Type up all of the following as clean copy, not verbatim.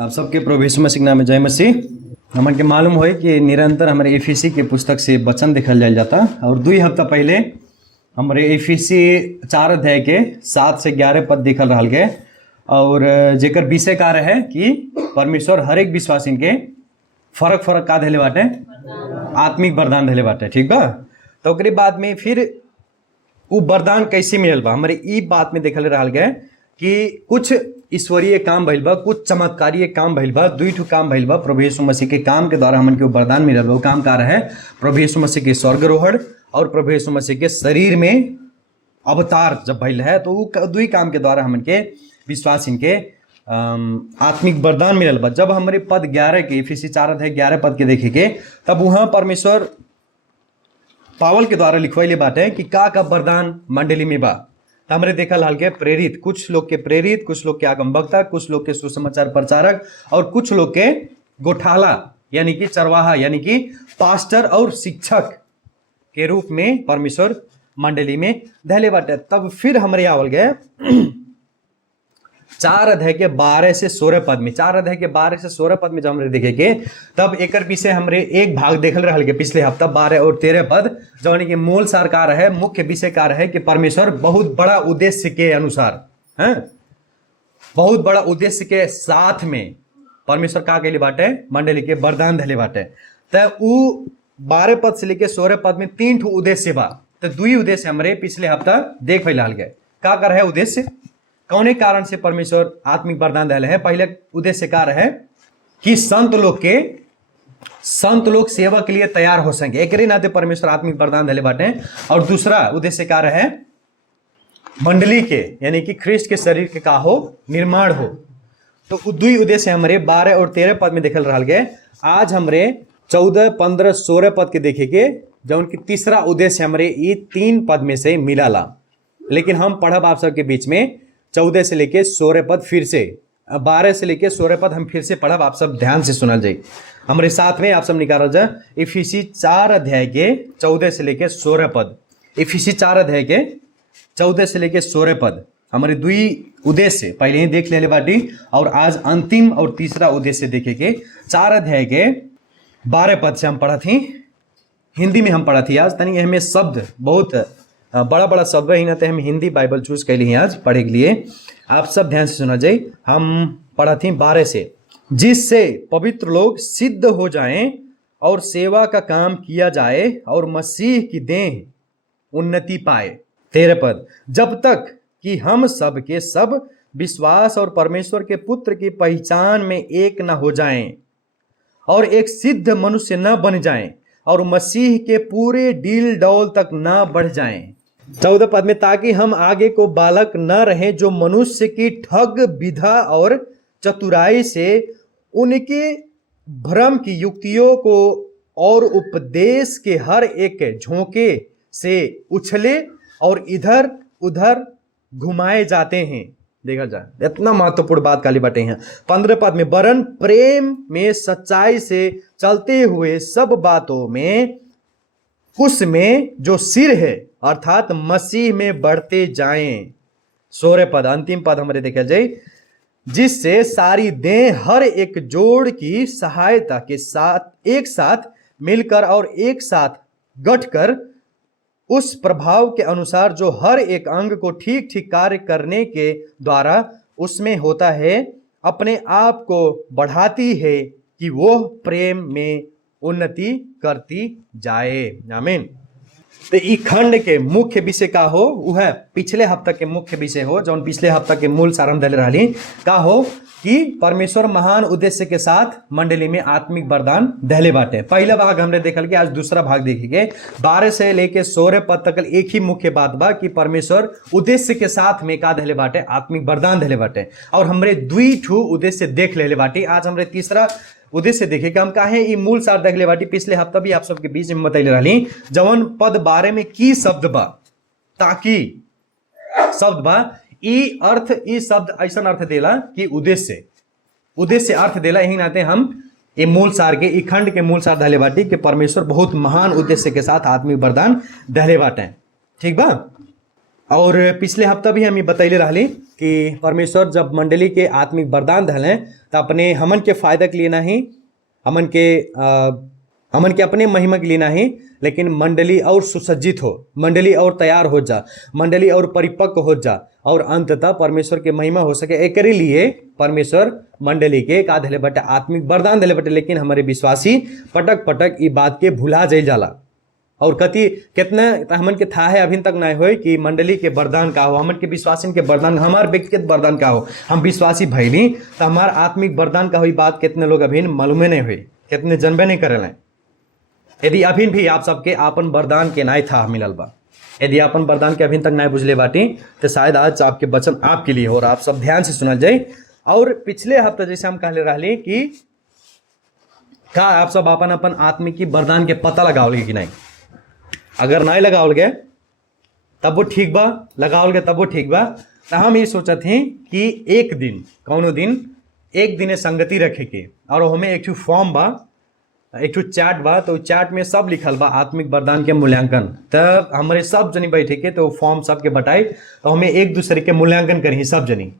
आप सबके प्रभु यीशु मसीह के नाम में जय मसीह। हमन के मालूम हो कि निरंतर हमारे एफीसी के पुस्तक से वचन दिखल जाए जाता और 2 हफ्ता पहले हमारे एफीसी 4 अध्याय के 7 से 11 पद दिखल रहा गए और जेकर विषय का है कि परमेश्वर हर एक विश्वासी के फर्क का देले बाटे, आत्मिक वरदान देले बाटे। ठीक बा। तो ओकरे बाद में फिर वो वरदान कैसे मिलल बा, हमारे ई बात में देखल रहा गए कि कुछ ईश्वरीय काम भइल बा, कुछ चमत्कारीय काम भइल बा, 2 ठो काम भइल बा। प्रभु यीशु मसीह के काम के द्वारा हमन के वरदान मिलल बा। वो काम का है प्रभु यीशु मसीह के स्वर्गारोहण और प्रभु यीशु मसीह के शरीर में अवतार जब भइल है, तो वो 2 काम के द्वारा हमन के विश्वास इनके आत्मिक वरदान मिलल बा। जब हमारे पद 11 के एफिसी 4 अध्याय 11 पद के देखेंगे तब वहां परमेश्वर पावल के द्वारा लिखवाइले बाटे कि का वरदान मंडली में बा। तो हमारे देखल हाल के प्रेरित, कुछ लोग के प्रेरित, कुछ लोग के आगमवक्ता, कुछ लोग के सुसमाचार प्रचारक और कुछ लोग के गोठाला यानी कि चरवाहा यानी कि पास्टर और शिक्षक के रूप में परमेश्वर मंडली में धैले बाटे। तब फिर हमारे आवल गए 4 अध्याय के 12 से 16 पद में, 4 अध्याय के 12 से 16 पद में जब हमरे देखेंगे तब एक विषय हमरे एक भाग देखल रहा के पिछले हफ्ता 12 और 13 पद जौन के मूल सार का है, मुख्य विषय का है कि परमेश्वर बहुत बड़ा उद्देश्य के अनुसार बहुत बड़ा उद्देश्य के साथ में परमेश्वर का कहले बाटे मंडली के वरदान धले बाटे। तो उ 12 पद से लेके 16 पद में 3 ठो उद्देश्य बा। तो 2 उद्देश्य हमरे पिछले हफ्ता देख फैलाल गए। का कर है उद्देश्य, कौने कारण से परमेश्वर आत्मिक वरदान दिले है। पहले उद्देश्य का है कि संत लोग सेवा के लिए तैयार हो सके, एक नाते परमेश्वर आत्मिक वरदान दिले बाटे। और दूसरा उद्देश्य का है मंडली के यानी कि ख्रिस्ट के शरीर के का हो, निर्माण हो। तो 2 उद्देश्य हमारे 12 और 13 पद में देखल रहा गए। आज हमरे 14, 15, 16 पद के देखेंगे जब उनकी तीसरा उद्देश्य हमारे ये 3 पद में से मिलाला। लेकिन हम पढ़ब आप सबके बीच में 14 से लेके 16 पद, फिर से 12 से लेके 16 पद हम फिर से पढ़ब, आप सब ध्यान से सुनल जाए। हमारे साथ में आप सब निकाल जाए इफिसी 4 अध्याय के 14 से लेके 16 पद। इफिसी 4 अध्याय के 14 से लेके 16 पद हमारे 2 उद्देश्य पहले ही देख ले बाटी और आज अंतिम और तीसरा उद्देश्य देखेंगे। 4 अध्याय के 12 पद से हम पढ़ा थी, हिंदी में हम पढ़ा थी। आज तनी हमें शब्द बहुत बड़ा शब्द ही ना, तो हम हिंदी बाइबल चूज कैली हैं आज पढ़े के लिए। आप सब ध्यान से सुना जाए। हम पढ़ा थी 12 से, जिससे पवित्र लोग सिद्ध हो जाएं और सेवा का काम किया जाए और मसीह की देह उन्नति पाए। 13 पद, जब तक कि हम सब के सब विश्वास और परमेश्वर के पुत्र की पहचान में एक न हो जाएं और एक सिद्ध मनुष्य न बन जाएं और मसीह के पूरे डील डौल तक न बढ़ जाएं। 14 पद में, ताकि हम आगे को बालक न रहें जो मनुष्य की ठग विधा और चतुराई से उनके भ्रम की युक्तियों को और उपदेश के हर एक झोंके से उछले और इधर उधर घुमाए जाते हैं। देखा जाए इतना महत्वपूर्ण बात काली बातें हैं। 15 पद में, वरन प्रेम में सच्चाई से चलते हुए सब बातों में उसमें जो सिर है अर्थात मसीह में बढ़ते जाएं। 16 पद अंतिम पद हमारे देखा जाए, जिससे सारी देह हर एक जोड़ की सहायता के साथ एक साथ मिलकर और एक साथ गठकर उस प्रभाव के अनुसार जो हर एक अंग को ठीक ठीक कार्य करने के द्वारा उसमें होता है, अपने आप को बढ़ाती है कि वो प्रेम में उन्नति करती जाए। आमीन। तो ई खंड के मुख्य विषय का हो, वह पिछले हफ्ता के मुख्य विषय हो, जो पिछले हफ्ता के मूल सारांश दल रही का हो कि परमेश्वर महान उद्देश्य के साथ मंडली में आत्मिक वरदान दहले बाटे। पहला भाग हमने देखल के, आज दूसरा भाग देखेंगे। 12 से लेके 16 पद तक एक ही मुख्य बात बा कि परमेश्वर उद्देश्य के साथ में का दहले बाटे, आत्मिक वरदान दहले बाटे। और हमरे 2 ठो उद्देश्य देख ले बाटी। आज हमरे तीसरा उद्देश्य देखे कि हम काहे ई मूल सार देख ले बाटी। पिछले हफ्ता भी आप सबके बीच में बतैले रही जवन पद 12 में की शब्द बा, ताकि शब्द बा ई अर्थ, ई शब्द ऐसा अर्थ देला कि उद्देश्य अर्थ देला। यही नाते हम ये मूल सार के, ई खंड के मूल सार दहले बाटी कि परमेश्वर बहुत महान उद्देश्य के साथ आत्मिक वरदान दहले बाटे। ठीक बा। और पिछले हफ्ता भी हम ये बतैले रहली कि परमेश्वर जब मंडली के आत्मिक वरदान धलें तो अपने हमन के फायदा के लिए नहीं, हमन के अपने महिमा के लिए नहीं, लेकिन मंडली और सुसज्जित हो, मंडली और तैयार हो जा, मंडली और परिपक्व हो जा और अंततः परमेश्वर के महिमा हो सके। एक लिए परमेश्वर मंडली के का धले बटे आत्मिक वरदान धले बटे, लेकिन हमारे विश्वासी पटक पटक ये बात के भुला जाए जाला और कति कितना हमन के था है अभी तक नहीं हो कि मंडली के वरदान का हो, हमन के विश्वासी के वरदान, हमार व्यक्तिगत वरदान का हो, हम विश्वासी भैली तो हमार आत्मिक वरदान का हुई बात कितने लोग अभी मालूमे नहीं हुई, कितने जनबे नहीं करें। यदि अभी भी आप सबके आपन वरदान के नहीं था मिलल बा, यदि आपन वरदान के अभी तक नहीं बुझले बाटी तो शायद आज आपके वचन आपके लिए हो और आप सब ध्यान से सुनल जाए। और पिछले हफ्ते जैसे हम कहले रहली कि का आप सब अपन अपन आत्मिक की वरदान के पता लगाओगे कि नहीं, अगर नहीं लगाओगे तब वो ठीक बा, लगाओगे तब वो ठीक बा। तो हम ये सोचते हैं कि एक दिन कौनो दिन एक दिन संगति रखे के और हमें एक फॉर्म बा, एक चार्ट बा, तो चार्ट में सब लिखल बा आत्मिक वरदान के मूल्यांकन। तब हमारे सब जनी बैठे के तो फॉर्म सबके बटाई तो हमें एक दूसरे के मूल्यांकन करी सब जनी।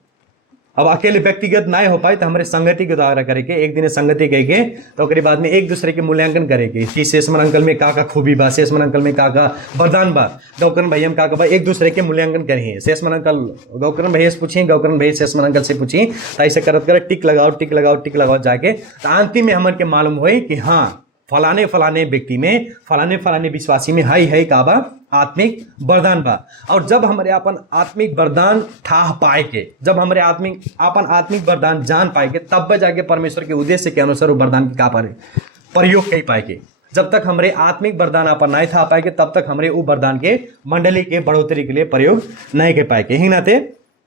अब अकेले व्यक्तिगत नहीं हो पाए तो हमारे संगति के द्वारा करेंगे, एक दिन संगति कह के तो उसके बाद में एक दूसरे के मूल्यांकन करेंगे कि शेषमन अंकल में का खूबी बा, शेषमन अंकल में का वरदान बा, गौकरण भैया में का बा, एक दूसरे के मूल्यांकन करिए। शेषमन अंकल गौकरण भैया से पूछिए, गौकरण भैया शेषमन अंकल से पूछिए, तो ऐसे करत कर टिक लगाओ टिक लगाओ टिक लगाओ जाके तो अंतिम में हमारे के मालूम हो कि हाँ फलाने फलाने व्यक्ति में फलाने फलाने विश्वासी में हाई है का बा आत्मिक वरदान बा। और जब हमारे अपन आत्मिक वरदान था पाए के, जब हमारे अपन आत्मिक वरदान जान पाए के, तब जाके परमेश्वर के उद्देश्य के अनुसार वरदान की का प्रयोग कर पाए के। जब तक हमारे आत्मिक वरदान अपन नहीं था पाए के तब तक हमारे वो वरदान के मंडली के बढ़ोतरी के लिए प्रयोग नहीं कर पाए के। ही नाते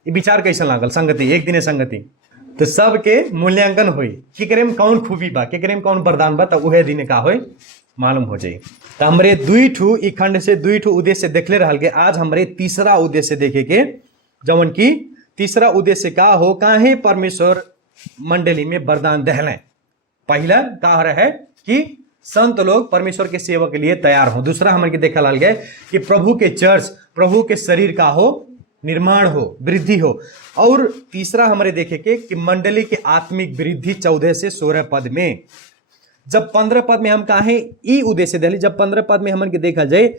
विचार कैसे लागल संगति, एक दिन संगति तो सबके मूल्यांकन हुई केकरे में कौन खूबी बा, केकरे में कौन वरदान बा, तो वह दिन का हो मालूम हो जाए। तो हमारे दुई ठू ई खंड से दुई ठू उद्देश्य देखले रहल के, आज हमारे तीसरा उद्देश्य देखे के, जवन की तीसरा उद्देश्य का हो काहे परमेश्वर मंडली में वरदान दहलें। पहला का रहा है कि संत लोग परमेश्वर के सेवा के लिए तैयार हो। दूसरा हमारे देखा लाल गया कि प्रभु के चर्च, प्रभु के शरीर का हो निर्माण हो, वृद्धि हो। और तीसरा हमारे देखे के कि मंडली के आत्मिक वृद्धि 14 से 16 पद में। जब 15 पद में हम कहे ई उद्देश्य दिली, जब 15 पद में हमन के देखा जाए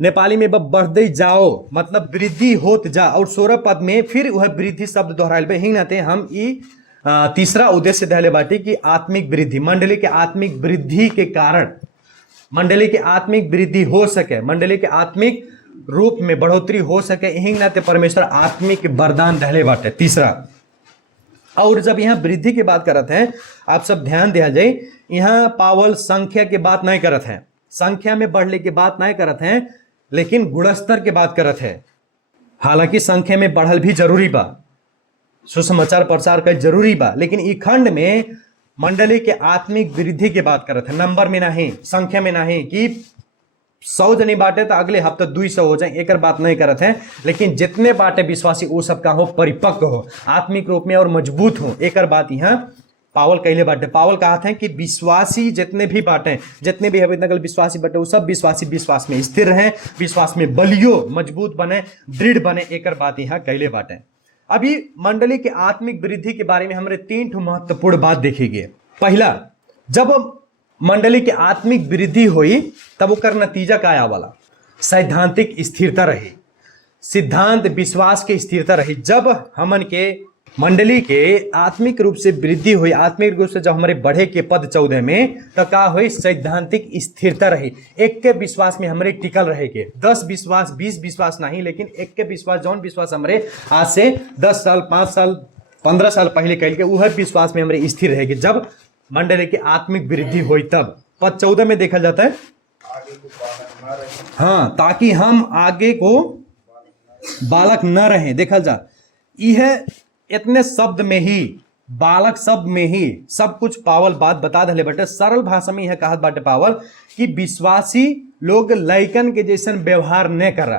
नेपाली में बढ़ते जाओ मतलब वृद्धि होत जा, और 16 पद में फिर वह वृद्धि शब्द दोहराइल बे। ही नाते हम ई तीसरा उद्देश्य दिले बाटी कि आत्मिक वृद्धि, मंडली के आत्मिक वृद्धि के कारण मंडली के आत्मिक वृद्धि हो सके, मंडली के आत्मिक रूप में बढ़ोतरी हो सके, यही नाते परमेश्वर आत्मिक वरदान दहले बाटे तीसरा। और जब यहाँ वृद्धि की बात करते हैं, आप सब ध्यान दिया जाए, यहाँ पावल संख्या की बात नहीं करते हैं, संख्या में बढ़ने की बात नहीं करते हैं, लेकिन गुणस्तर की बात करते हैं। हालांकि संख्या में बढ़ल भी जरूरी बा, सुसमाचार प्रचार का जरूरी बा, लेकिन ई खंड में मंडली के आत्मिक वृद्धि की बात करते हैं, नंबर में नहीं, संख्या में नहीं कि 100 जनी बाटे तो अगले हफ्ते 200 हो जाए, एक बात नहीं करते हैं। लेकिन जितने बाटे विश्वासी वो सब का हो परिपक्व हो, आत्मिक रूप में और मजबूत हो, एक बात यहाँ पावल कहले बाटे। पावल कहते हैं कि विश्वासी जितने भी बाटे, जितने भी अभी तक विश्वासी बाटे वो सब विश्वासी विश्वास में स्थिर रहें, विश्वास में बलियो मजबूत बने, दृढ़ बने, एक बात यहाँ कहले बाटे। अभी मंडली के आत्मिक वृद्धि के बारे में हमारे 3 महत्वपूर्ण बात देखेंगे। पहला, जब मंडली की आत्मिक वृद्धि हुई तब ओकर नतीजा का आया वाला सैद्धांतिक स्थिरता रही, सिद्धांत विश्वास की स्थिरता रही। जब हमन के मंडली के आत्मिक रूप से वृद्धि हुई, आत्मिक रूप से जब हमारे बढ़े के पद 14 में, तो का हुई सैद्धांतिक स्थिरता रही। एक के विश्वास में हमारे टिकल रहेगे, 10 विश्वास 20 विश्वास नहीं, लेकिन एक के विश्वास, जौन विश्वास हमारे आज से 10 साल 5 साल 15 साल पहले कल के वह विश्वास में हमारे स्थिर रहेगी। जब मंडली की आत्मिक वृद्धि हुई तब पद 14 में देखा जाता है, हाँ, ताकि हम आगे को बालक न रहे। देखा जा, यह इतने शब्द में ही, बालक शब्द में ही सब कुछ पावल बात बता दे बेटे। सरल भाषा में यह कहत बाटे पावल कि विश्वासी लोग लइकन के जैसन व्यवहार न करा।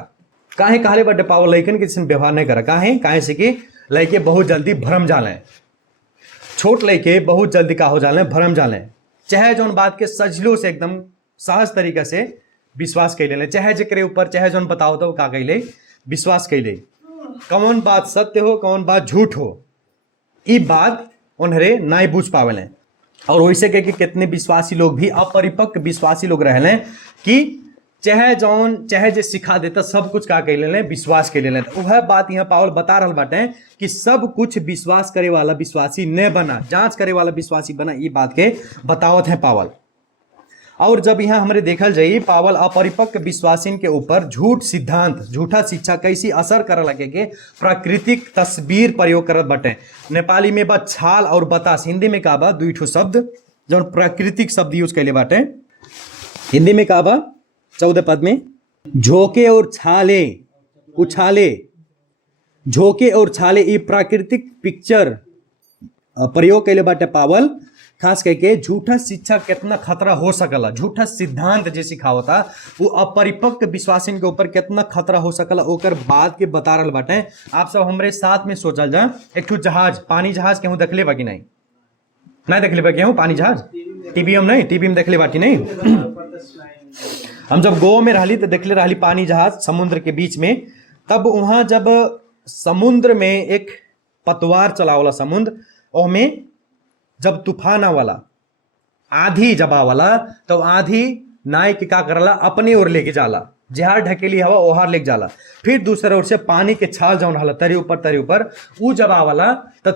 काहे कहले बाटे पावल लइकन के जैसन व्यवहार न करा? काहे से कि लइके बहुत जल्दी भरम जाले, छोट लइके बहुत जल्दी का हो जाले, भरम जाले। चाहे जौन बात के सजलो से एकदम सहज तरीका से विश्वास कर ले, चाहे जकरे ऊपर चाहे जौन बताओ तो का कैले विश्वास कैले, कौन बात सत्य हो कौन बात झूठ हो, ये बात उन्हें नहीं बूझ पावेलें। और वैसे कह के कितने विश्वासी लोग भी अपरिपक्व विश्वासी लोग रहें कि चाहे जे सिखा देता सब कुछ का कह लें, विश्वास के ले। वह बात यहाँ पावल बता रहा बाटे कि सब कुछ विश्वास करे वाला विश्वासी न बना, जांच करे वाला विश्वासी बना, ये बात के बतावत है पावल। और जब यहाँ हमारे देखल जाइए पावल अपरिपक्व विश्वासीन के ऊपर झूठ सिद्धांत, झूठा शिक्षा कैसी असर कर लगे के प्राकृतिक तस्वीर प्रयोग करत बटे। नेपाली में बा छाल और बतास, हिंदी में का बा दुई ठो शब्द जो प्राकृतिक शब्द यूज कैले बाटे। हिंदी में का बा 14 पद में झोंके और छाले, उछाले, झोंके और छाले, ये प्राकृतिक पिक्चर प्रयोग कैले बाटे पावल। खास करके झूठा शिक्षा कितना खतरा हो सकला, झूठा सिद्धांत जे सिखावता वो अपरिपक्व विश्वासिन के ऊपर कितना खतरा हो सकला ओकर बात के बता रहल बाटे। आप सब हमरे साथ में सोचल जा, एक ठो जहाज, पानी जहाज केहू देखले बा कि नहीं? नहीं देखले बा केहू पानी जहाज? टीवी में नहीं, टीवी में देखले बाटी नहीं। हम जब गोवा में रहली तो देखले रहली पानी जहाज समुद्र के बीच में। तब वहां जब समुद्र में एक पतवार चलावला समुद्र, ओमें जब तूफान आवाला, आधी जब आवाला, तो आधी नाय के का करला अपने ओर लेके जाला, जहार ढकेली हवा ओहार लेके जाला। फिर दूसरे ओर से पानी के छाल जौन हला तरी ऊपर ऊ जब आवाला तो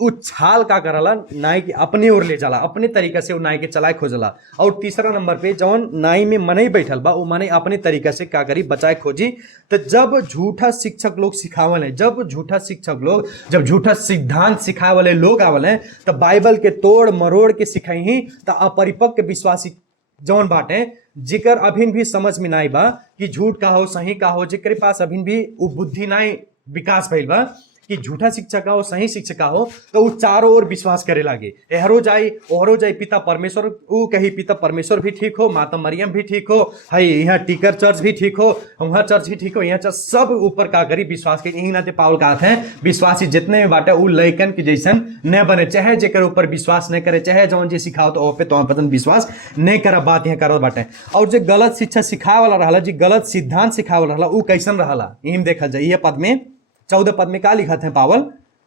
उ छाल का करला नाई के अपने ओर ले जाला, अपने तरीका से वो नाई के चलाए खोजला। और तीसरा नंबर पे जौन नाई में मनई बैठल बा वो मने अपने तरीका से का करी बचाए खोजी। तो जब झूठा शिक्षक लोग सिखावल हैं, जब झूठा सिद्धांत सिखाए वाले लोग आवल हैं, तो बाइबल के तोड़ मरोड़ के सिखाई ही तो अपरिपक्व विश्वासी जौन बाटे जिकर अभिन भी समझ में नाई बा कि झूठ का हो सही का हो, जिकर पास अभिन भी वो बुद्धि नाई विकास भइल बा कि झूठा शिक्षा का हो सही शिक्षा का हो, तो वो चारों ओर विश्वास करे लागे। एहरो जाई ओहरो जाई, पिता परमेश्वर वो कही पिता परमेश्वर भी ठीक हो, माता मरियम भी ठीक हो, हाई यहाँ टीकर चर्च भी ठीक हो, वहाँ चर्च भी ठीक हो, यहाँ चर्च सब ऊपर का करी विश्वास के। यही नाते पावल का है विश्वासी जितने में बाटे उ लइकन के जैसन न बने, चाहे जेकर ऊपर विश्वास न करे, चाहे जौन जे सिखाओ तो पे तो पतन विश्वास नहीं करा, बात यहाँ करत बाटे। और जो गलत शिक्षा सिखाए वाला रहला, जी गलत सिद्धांत सिखाए वाला रहला, उ कैसन रहला यही देखल जाए। ये पद में 14 पद में का लिखा थे पावल,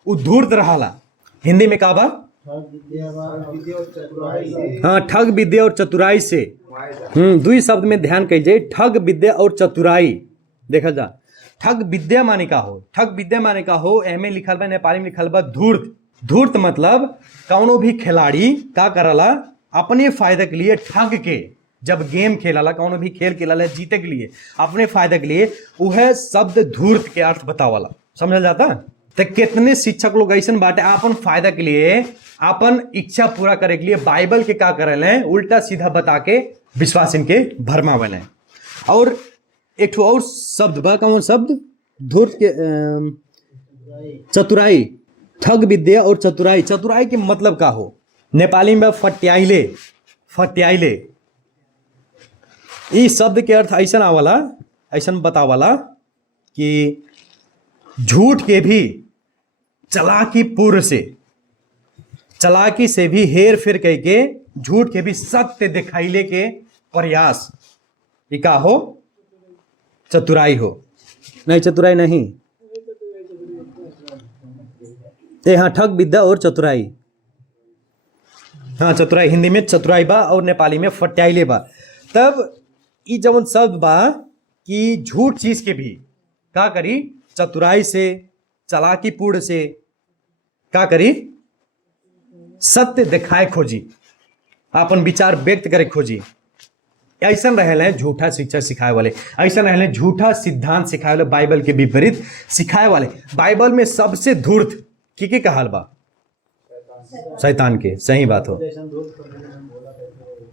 उ धूर्त रहला। हिंदी में का बा? हाँ, ठग विद्या और चतुराई से। दुई शब्द में ध्यान कीजिए, ठग विद्या और चतुराई। देखा जा ठग विद्या माने का हो, ठग विद्या माने का हो, एमे लिखल बा नेपाली में लिखल बा धूर्त। धूर्त मतलब कौनो भी खिलाड़ी का करला अपने फायदे के लिए ठग के, जब गेम खेला कौनो भी खेल खेला जीते के लिए अपने फायदे के लिए, वह शब्द धूर्त के अर्थ बतावाला। समझल जाता? तो कितने शिक्षक लोग ऐसे बाटे अपन फायदा के लिए, अपन इच्छा पूरा करे के लिए बाइबल के का करे उल्टा सीधा बता के विश्वास इनके भरमावल। और एक और शब्द बा, कौन शब्द? धूर्त के चतुराई, ठग विद्या और चतुराई। चतुराई के मतलब का हो? नेपाली में फट्याइले, फट्याइले। इस शब्द के अर्थ ऐसा आवाला, ऐसा बतावाला कि झूठ के भी चालाकी पूर्व से, चालाकी से भी हेर फेर कह के झूठ के भी सत्य दिखाइले के प्रयास, ये का हो? चतुराई हो। नहीं, चतुराई नहीं, हाँ ठग विद्या और चतुराई। हाँ चतुराई, हिंदी में चतुराई बा और नेपाली में फट्याइले बा। तब ई जवन शब्द बा कि झूठ चीज के भी का करी, चतुराई से, चालाकी पूर्ण से का करी, सत्य दिखाए खोजी, अपन विचार व्यक्त करे खोजी। ऐसा रहले झूठा शिक्षा सिखाए वाले, ऐसा रहले झूठा सिद्धांत सिखाए वाले, बाइबल के विपरीत सिखाए वाले। बाइबल में सबसे धूर्त की कहल बा? शैतान के। सही बात हो।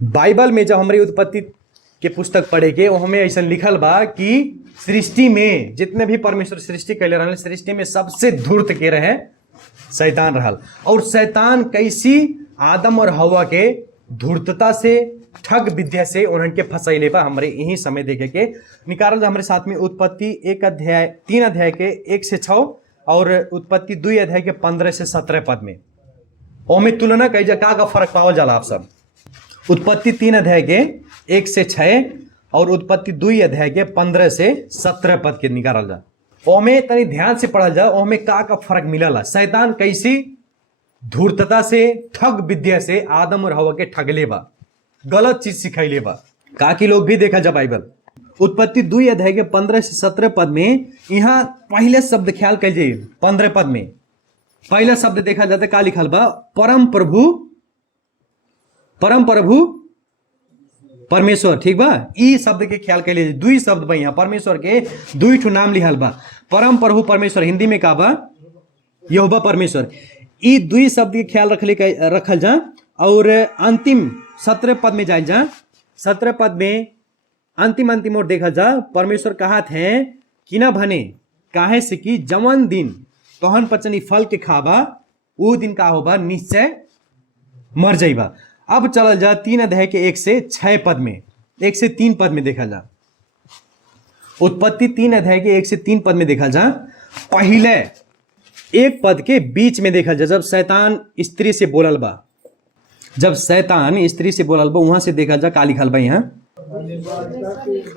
बाइबल में जब हमारी उत्पत्ति के पुस्तक पढ़े के हमें ऐसा लिखल बा कि सृष्टि में जितने भी परमेश्वर सृष्टि कैले रहल, सृष्टि में सबसे धूर्त के रहे शैतान रहल। और शैतान कैसी आदम और हवा के धूर्तता से, ठग विद्या से उन्हें के फंसैले बा हमारे यही समय देखे के निकाल। हमारे साथ में उत्पत्ति 3 अध्याय के 1 से 6 और उत्पत्ति 2 अध्याय के 15 से 17 पद में ओमे तुलना कई जा का फर्क पावल जाला। आप सब उत्पत्ति 3 अध्याय के 1 से 6 और उत्पत्ति 2 अध्याय के 15 से 17 पद के निकाल जा। ओमे तनी ध्यान से पढ़ल जा, ओमे का फर्क मिलला। शैतान कैसी धूर्तता से, ठग विद्या से आदम और हवा के ठगले बा, गलत चीज सिखैले बा। काकी लोग भी देखा जा बाइबल उत्पत्ति 2 अध्याय के 15 से 17 पद में, यहाँ पहले शब्द ख्याल कर जाइए। 15 पद में पहला शब्द देखा जाता का लिखल बा, परम प्रभु परमेश्वर। ठीक बा, ई शब्द के ख्याल कर लीजिए। दुई शब्द बा यहाँ, परमेश्वर के दुई ठो नाम लिखल बा, परम प्रभु परमेश्वर। हिंदी में का बा, यहोवा परमेश्वर। ई दुई शब्द के ख्याल रखल जा। और अंतिम 17 पद में जाए जा। 17 पद में अंतिम और देखा जा, परमेश्वर कहत है कि ना भने काहे से कि जवन दिन तोहन पचनी फल के खाबा वो दिन का होबा निश्चय मर जाइबा। अब चल जा 3 अध्याय के 1 से 6 पद में, 1 से 3 पद में देखा जा। उत्पत्ति 3 अध्याय के 1 से 3 पद में देखा जा। पहले एक पद के बीच में देखा जा, जब शैतान स्त्री से बोलल बा, वहां से देखा जा का लिखल बा यहाँ,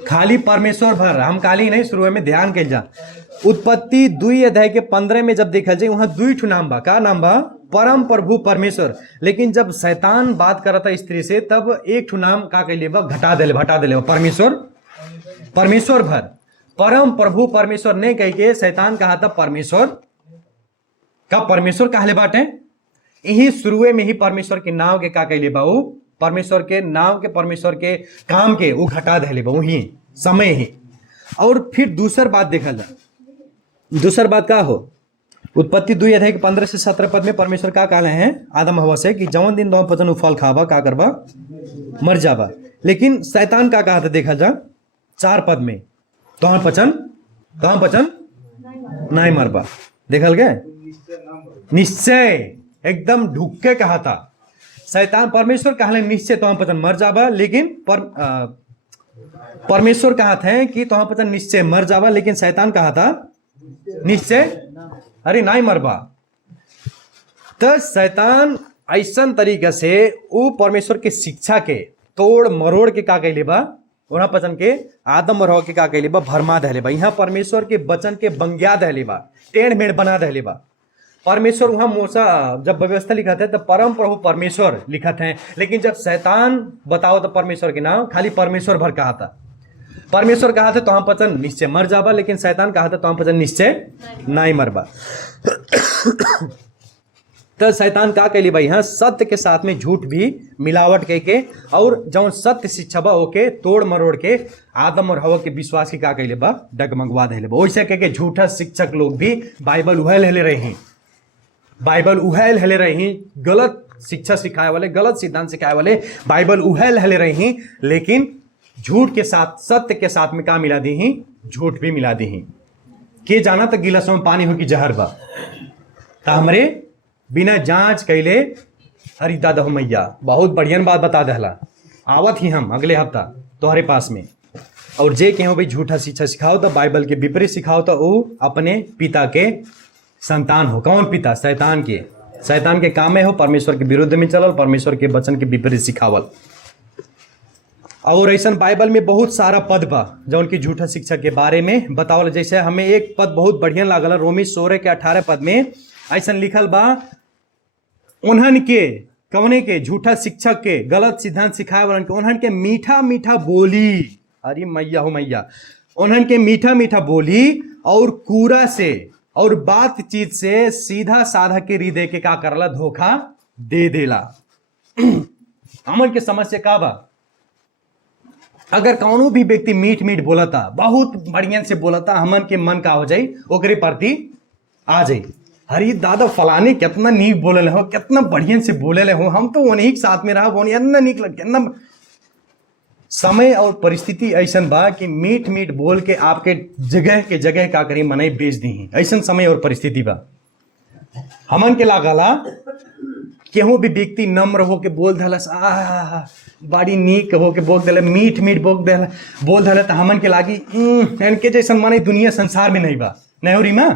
खाली परमेश्वर भर, हम काली नहीं, शुरू में ध्यान कर जा। उत्पत्ति 2 अध्याय के 15 में जब देखा जाए, वहां दुई ठो नाम बा। का नाम बा, परम प्रभु परमेश्वर। लेकिन जब शैतान बात करता स्त्री से, तब एक ठो नाम का कहले बा, घटा देले परमेश्वर भर। परम प्रभु परमेश्वर ने कह के शैतान कहा था परमेश्वर कहले बाटे। यही शुरुए में ही परमेश्वर के नाम के का कहले बा, वो परमेश्वर के नाम के, परमेश्वर के काम के वो घटा देले बा वही समय ही। और फिर दूसर बात देखा जा, दूसर बात का हो, उत्पत्ति 2 अध्याय के 15 से 17 पद में परमेश्वर का कहले हैं आदम हवा से कि जवन दिन दोनों पचन फल खाबा का करबा, मर जाबा। लेकिन शैतान का कहा था देखा जा 4 पद में, तोहन पचन नहीं मरबा। देखल गए, निश्चय एकदम ढुक के कहा था शैतान। परमेश्वर कहले निश्चय तोहन पचन मर जाबा, लेकिन परमेश्वर कहा था कि तोहन पचन निश्चय मर जाबा, लेकिन शैतान कहा था निश्चय अरे नहीं मरबा। तो शैतान ऐसा तरीका से वो परमेश्वर के शिक्षा के तोड़ मरोड़ के का कहले बा, वहां पचन के आदम और हवा के का कहले बा, भरमा दहले बा। यहाँ परमेश्वर के वचन के बंग्या दहले बा, टेढ़ मेढ़ बना दहले बा। परमेश्वर वहां मूसा जब व्यवस्था लिखा था तो परम प्रभु परमेश्वर लिखा था, लेकिन जब शैतान बताओ तो परमेश्वर के नाम खाली परमेश्वर भर कहा था। परमेश्वर कहा था तो हम पचन निश्चय मर जाबा, लेकिन शैतान कहा था तो हम पचन निश्चय नहीं मरबा। तो शैतान का कहली भाई, हाँ सत्य के साथ में झूठ भी मिलावट के और जौन सत्य शिक्षा बा ओके तोड़ मरोड़ के आदम और हवा के विश्वास की का कहले बा डगमगवा देले बा। वैसे कह के झूठा शिक्षक लोग भी बाइबल उहल हेले रही, गलत शिक्षा सिखाए वाले, गलत सिद्धांत सिखाए वाले बाइबल उहल हेले रही, लेकिन झूठ के साथ सत्य के साथ में का मिला दी ही, झूठ भी मिला दी ही। के जाना तो गिलासों में पानी हो कि जहर बा, तो हमरे बिना जांच कैले हरी दादा हो मैया बहुत बढ़िया बात बता दहला, आवत ही हम अगले हफ्ता तुम्हारे पास में। और जे के हो भाई झूठा शिक्षा सिखाओ तो बाइबल के विपरीत सिखाओ तो वो अपने पिता के संतान हो। कौन पिता? शैतान के काम में हो परमेश्वर के विरुद्ध में चलल, परमेश्वर के वचन के विपरीत सिखावल। और ऐसा बाइबल में बहुत सारा पद बा जो उनकी झूठा शिक्षा के बारे में बतावल। जैसे हमें एक पद बहुत बढ़िया लागल, रोमी 16 के 18 पद में ऐसा लिखल बा, उन्हन के कौने के झूठा शिक्षक के गलत सिद्धांत सिखाए वालन के उन्हन के मीठा मीठा बोली, अरे मैया हो मैया, उन्हन के मीठा मीठा बोली और कूड़ा से और बातचीत से सीधा साधा के हृदय के का करला धोखा दे देला। हमन के समस्या का बा, अगर कौनो भी व्यक्ति मीठ मीठ बोलता, बहुत बढ़िया से बोलता, हमन के मन का हो जाई ओकरे प्रति आ जाई, अरे दादा फलाने कितना नीक बोले हो, कितना बढ़िया से बोले हो, हम तो उन्हीं के साथ में रहा, वो इतना नीक लग। समय और परिस्थिति ऐसा बा कि मीठ मीठ बोल के आपके जगह के जगह का करी मनाई बेच दी, ऐसा समय और परिस्थिति बा। हमन के लागला केहू भी व्यक्ति नम्र होके बोल दलस, बड़ी नीक होके बोल दिला, मीठ मीठ बोल दिला, तो हमन के लागी इनके जैसा मने दुनिया संसार में नहीं बा, नहीं हो रीमा,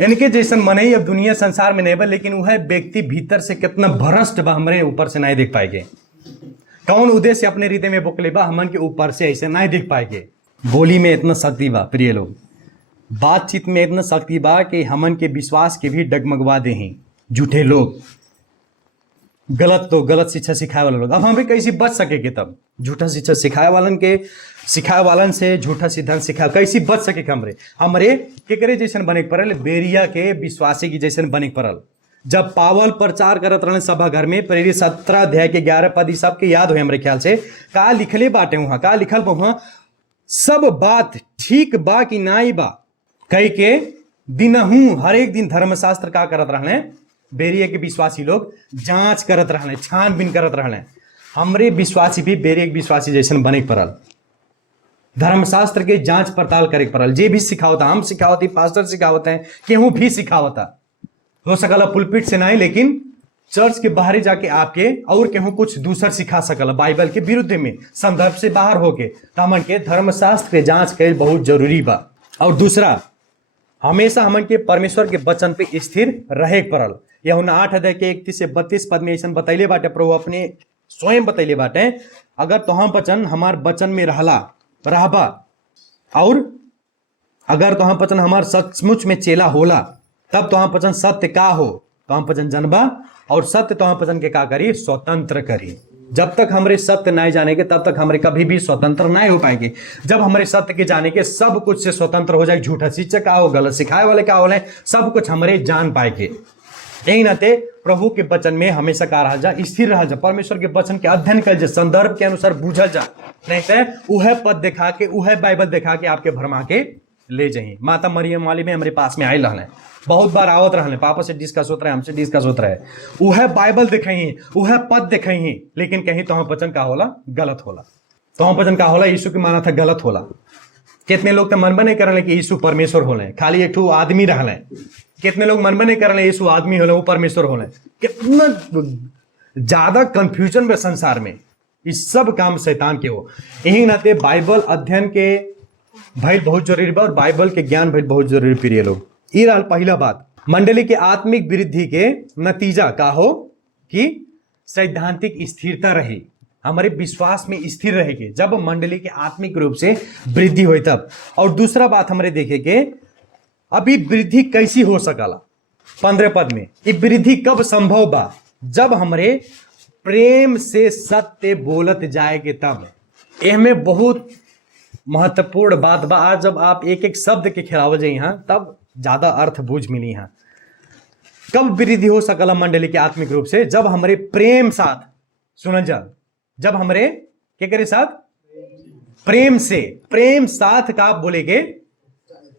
इनके जैसा मने अब दुनिया संसार में नहीं बा। लेकिन वह व्यक्ति भीतर से कितना भ्रष्ट बा हमारे ऊपर से नहीं देख पाएंगे, कौन उद्देश्य अपने हृदय में बोकले बा हमन के ऊपर से ऐसे नहीं देख पाएंगे। बोली में इतना शक्ति बा प्रिय लोग, बातचीत में इतना शक्ति बा कि हमन के विश्वास के भी डगमगवा दे हैं झूठे लोग, गलत शिक्षा सिखाए वाले लोग। अब हम भी कैसे बच सके के, तब झूठा शिक्षा सिखाए वालन से झूठा सिद्धांत सिखाए कैसे बच सके के हमरे के करे जैसन बने के पड़ल, बेरिया के विश्वासी की जैसन बने के पड़ल। जब पावल प्रचार करत रहे सभा घर में, प्रेरित 17 अध्याय के 11 पद सबके याद हो हमरे ख्याल से, का लिखले बाटे वहां, का लिखल बा वहां, सब बात ठीक बा कि नाई बा कह के दिनहू हर एक दिन धर्मशास्त्र का करत रहने, बेरिया के विश्वासी लोग जांच करत रहने, छानबीन करत रहने। हमरे विश्वासी भी बेरिया के विश्वासी जैसन बने के पड़ल, धर्मशास्त्र के जांच पड़ताल करे के पड़ल। जे भी सिखावता, हम सिखावती, पास्टर सिखावते हैं, केहू भी सिखावता, हो सकला पुलपिट से नहीं, लेकिन चर्च के बाहर जाके आपके और केहू कुछ दूसर सिखा सकला बाइबल के विरुद्ध में, संदर्भ से बाहर होके। तो हमन के धर्मशास्त्र के जांच करे बहुत जरूरी बा। और दूसरा, हमेशा हमन के परमेश्वर के वचन पे स्थिर रहे पड़ल। यूहन्ना 8 अध्याय के 31 से 32 पद में ऐसा बतैले बाटे, प्रभु अपने स्वयं बतैले बाटे, अगर तुहां वचन हमार वचन में रहबा और अगर तुहां वचन हमार सचमुच में चेला होला, तब तुहां वचन सत्य का हो, तुहां वचन जनबा और सत्य तुहां वचन के का करी, स्वतंत्र करी। जब तक हमरे सत्य नहीं जाने के, तब तक हमरे कभी भी स्वतंत्र नहीं हो पाएंगे। जब हमरे सत्य के जाने के, सब कुछ से स्वतंत्र हो जाए, झूठा शिक्षक का हो, गलत सिखाए वाले का हो, सब कुछ हमरे जान पाएंगे। यही नाते प्रभु के वचन में हमेशा का रहा जा, स्थिर रहा जा, परमेश्वर के वचन के अध्ययन कर जा, संदर्भ के अनुसार बूझा जा, नहीं तो उहे पद दिखा के, उहे बाइबल दिखा के आपके भरमा के ले जाइए। माता मरियम वाली में हमारे पास में आए रहने, बहुत बार आवत रहने, पापा से डिस्कस होता है, हमसे डिस्कस होता है, उहे बाइबल दिखाई, उहे पद दिखाई, लेकिन कहीं तो वचन का होला गलत होला, तो वचन का होला यीशु की माना था गलत होला। कितने लोग तो मनबा नहीं कर रहे कि यीशु परमेश्वर होले, खाली एक आदमी रहले। कितने लोग मनबा नहीं कर रहे यीशु आदमी होले, वो परमेश्वर होले। कितना ज्यादा कंफ्यूजन में संसार में, इस सब काम शैतान के हो। यही नाते बाइबल अध्ययन के भइल बहुत जरूरी बा और बाइबल के ज्ञान भइल बहुत जरूरी प्रिय लोग। ये रहा पहला बात, मंडली के आत्मिक वृद्धि के नतीजा का हो कि सैद्धांतिक स्थिरता रही, हमारे विश्वास में स्थिर रहेगी जब मंडली के आत्मिक रूप से वृद्धि हुई तब। और दूसरा बात हमारे देखे के अभी वृद्धि कैसी हो सकला 15 पद में, ये वृद्धि कब संभव बा, जब हमारे प्रेम से सत्य बोलत जाएगे तब। इसमें बहुत महत्वपूर्ण बात बा, आज जब आप एक एक शब्द के खिलावल जाए यहाँ, तब ज्यादा अर्थ बूझ मिली यहाँ। कब वृद्धि हो सकला मंडली के आत्मिक रूप से, जब हमारे प्रेम साथ, सुन जा, जब हमारे क्या करे साथ, प्रेम से, प्रेम साथ का आप बोलेगे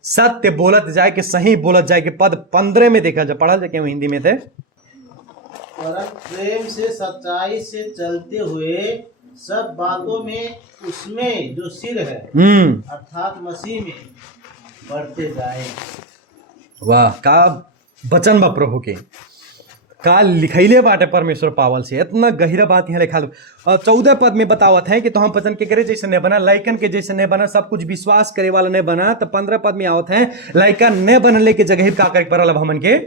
सत्य बोलत जाए कि सही बोलत जाए कि पद 15 में देखा जा, पढ़ा जाए क्यों हिंदी में थे, प्रेम से सच्चाई से चलते हुए सब बातों में उसमें जो सिर है अर्थात मसीह में बढ़ते जाए। वाह, का वचन बा प्रभु के, का लिखैले बाटे परमेश्वर पावल से, इतना गहरा बात यहाँ लिखा। 14 पद में बतावत है कि तो हम वचन के करे जैसे नहीं बना, लाइकन के जैसे नहीं बना, सब कुछ विश्वास करे वाला नहीं बना। तो 15 पद में आवत है लाइकन नहीं बनने के जगह का करे पड़ल, अब हमन के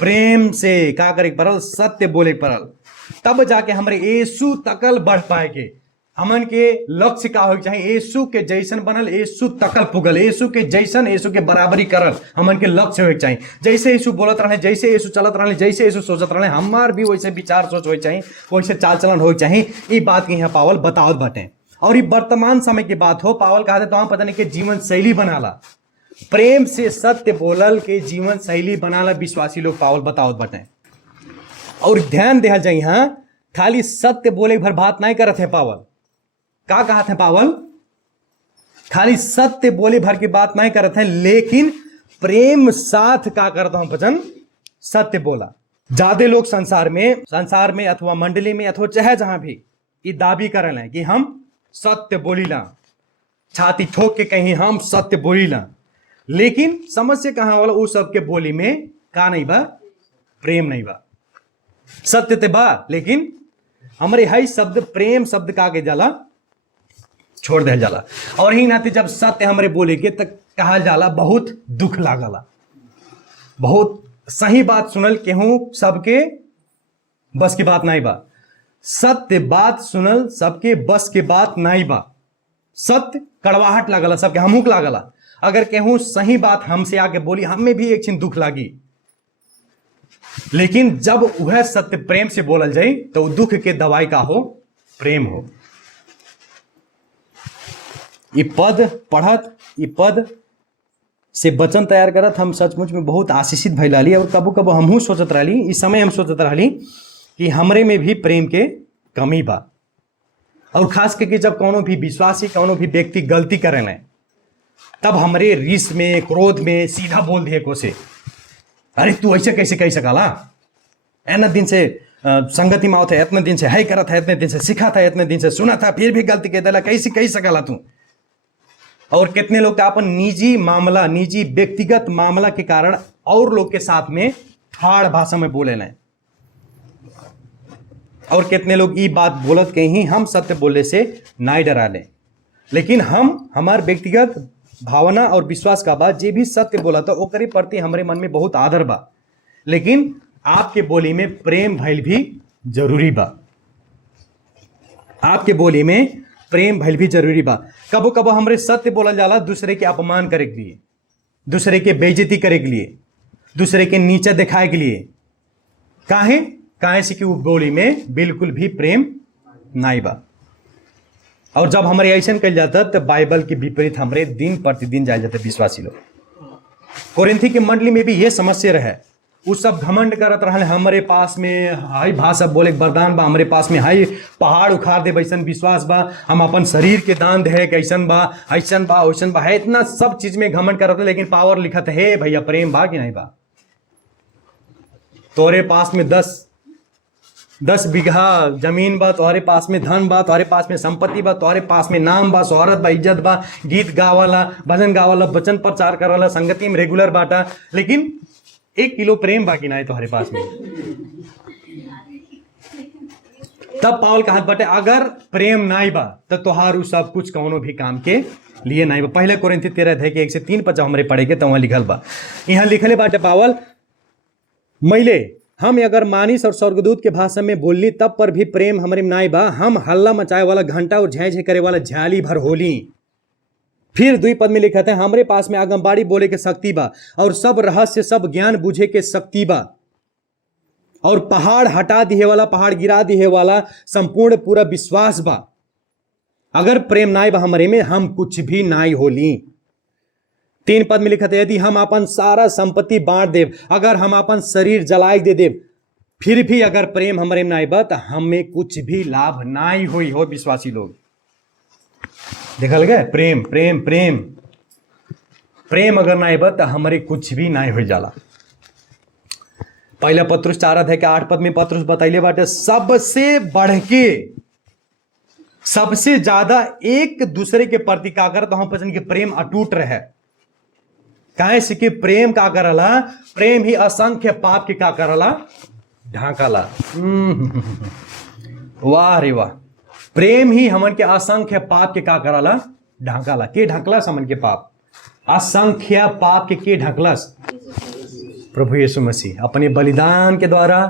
प्रेम से का करे पड़ल, सत्य बोले पड़ल, तब जाके हमारे यीशु तकल बढ़ पाएंगे। हमन के लक्ष्य का हो चाहिए, यीशु के जैसन बनल, यीशु तकल पुगल, यीशु के जैसन, यीशु के बराबरी करल हमन के लक्ष्य हो चाहिए। जैसे यीशु बोलत रहे, जैसे यीशु चलत रहे, जैसे यीशु सोचत रहे, हमार भी वैसे विचार सोच हो चाहिए, वैसे चाल चलन हो चाहिए। ये बात के यहाँ पावल बतावत बाटे। और ये वर्तमान समय की बात हो, पावल कहा तो हम पता नहीं के जीवन शैली बनाला, प्रेम से सत्य बोलल के जीवन शैली बनाला विश्वासी लोग, पावल बतावत बाटे। और ध्यान दिया जाए यहाँ, खाली सत्य बोले भर बात नहीं करत है पावल, का कहा था पावल, खाली सत्य बोले भर की बात नहीं करते हैं, लेकिन प्रेम साथ का करता हूं वचन सत्य बोला। ज्यादा लोग संसार में अथवा मंडली में अथवा चाहे जहां भी ये दावी कर रहे हैं कि हम सत्य बोलीला, छाती ठोक के कहीं हम सत्य बोलीला, लेकिन समस्या कहां वाला, उस सबके बोली में का नहीं बा, प्रेम नहीं बा। सत्य ते बा, लेकिन हमारे हाई शब्द प्रेम शब्द का के जाला छोड़ दे जाला। और ही नाते जब सत्य हमरे बोले के तक कहा जाला बहुत दुख लागला, बहुत सही बात सुनल केहू सबके बस की बात नहीं बा, सत्य बात सुनल सबके बस के बात नहीं बा। सत्य कड़वाहट लागला, सबके हमूक लागला। अगर केहू सही बात हमसे आके बोली, हमें भी एक छिन दुख लागी, लेकिन जब वह सत्य प्रेम से बोलल जाए तो दुख के दवाई का हो, प्रेम हो। ये पद पढ़त, ये पद से वचन तैयार करत हम सचमुच में बहुत आशीषित भइल रही। और कबो कबो हमहू सोचत रही, इस समय हम सोचत रही कि हमरे में भी प्रेम के कमी बा। और खास करके जब कोनो भी विश्वासी, कोनो भी व्यक्ति गलती करे न, तब हमरे रिस में, क्रोध में सीधा बोल दिए को से, अरे तू ऐसे कैसे कह सकला, इतना दिन से संगति में आवत है, इतने दिन से है करत है, इतने दिन से सीखा था, इतने दिन से सुना था, फिर भी गलती कह दिला, कैसे कह सकला तू। और कितने लोग अपन निजी मामला, निजी व्यक्तिगत मामला के कारण और लोग के साथ में ठाड़ भाषा में बोले न। और कितने लोग ये बात बोलत के ही हम सत्य बोलने से नहीं डरा लें, लेकिन हम हमार व्यक्तिगत भावना और विश्वास का बात, जे भी सत्य बोला था ओकरे प्रति हमारे मन में बहुत आदर बा, लेकिन आपके बोली में प्रेम भइल भी जरूरी बा। आपके बोली में प्रेम भइल भी जरूरी बा। कबो कबो हमरे सत्य बोलल जाला दूसरे के अपमान करे के लिए, दूसरे के बेइज्जती करे के लिए, दूसरे के नीचे दिखाए के लिए। काहे से कि वो बोली में बिल्कुल भी प्रेम नहीं बा। और जब हमारे ऐसा कल जाता तो बाइबल के विपरीत हमरे दिन प्रतिदिन जाए जाते विश्वासी लोग। कोरिन्थी की मंडली में भी ये समस्या रहे, वो सब घमंड करत रहे, हमारे पास में हाई भाषा बोले वरदान बा, हमारे पास में हाई पहाड़ उखाड़ दे वैसन विश्वास बा, हम अपन शरीर के दान दे कैसन बा, ऐसन बा वैसन बा है, इतना सब चीज में घमंड करते, लेकिन पावर लिखत है भैया प्रेम बा कि नहीं बा। तोरे पास में 10 बीघा जमीन बा, तुम्हारे पास में धन बा, तुम्हारे पास में संपत्ति बा, तुम्हारे पास में नाम बा, शोहरत बा, इज्जत बा, गीत गावाला, भजन गावाला, वचन प्रचार कराला, संगति में रेगुलर बाटा, लेकिन 1 किलो प्रेम बाकी ना है तुम्हारे पास में। तब पावल कहत बाटे अगर प्रेम नाई बा तो तोहारू सब कुछ कौनो भी काम के लिए नाई बा। पहले कोरिन्थी 13 अध्याय के 1 से 3 पद हमरे पढ़े के तो वहां लिखल बा, यहाँ लिखले बाटे पावल, मैले हम अगर मानिस और स्वर्गदूत के भाषा में बोलनी तब पर भी प्रेम हमरे में नाई बा, हम हल्ला मचाए वाला घंटा और झै झै करे वाला झ्याली भर होली। फिर 2 पद में लिखा था, हमरे पास में आगमबाड़ी बोले के शक्ति बा, और सब रहस्य सब ज्ञान बुझे के शक्ति बा, और पहाड़ हटा दिए वाला, पहाड़ गिरा दिए वाला संपूर्ण पूरा विश्वास बा। अगर प्रेम नाई बा हमरे में, हम कुछ भी नाई होली। 3 पद में लिखा था, यदि हम अपन सारा संपत्ति बांट देव, अगर हम अपन शरीर जलाई दे देव, फिर भी अगर प्रेम हमरे में नाई बा तो हमें कुछ भी लाभ नाई हुई हो। विश्वासी लोग देखल गए, प्रेम प्रेम प्रेम प्रेम अगर नाई बा तो हमारे कुछ भी नाई हो जाला। पहला पत्रुस 4 अध्याय के 8 पद में पत्रुस बताइले बाटे, सबसे बढ़ के सबसे ज्यादा एक दूसरे के प्रति का करत हम पसंद के प्रेम अटूट रहे। काहे से कि प्रेम का करला, प्रेम ही असंख्य पाप के का करला, ढांकला। वाह रे वाह, प्रेम ही हमन के असंख्य पाप के का करला, ढांकला। के ढकलस हमन के पाप, असंख्य पाप के ढकलस प्रभु यीशु मसीह अपने बलिदान के द्वारा,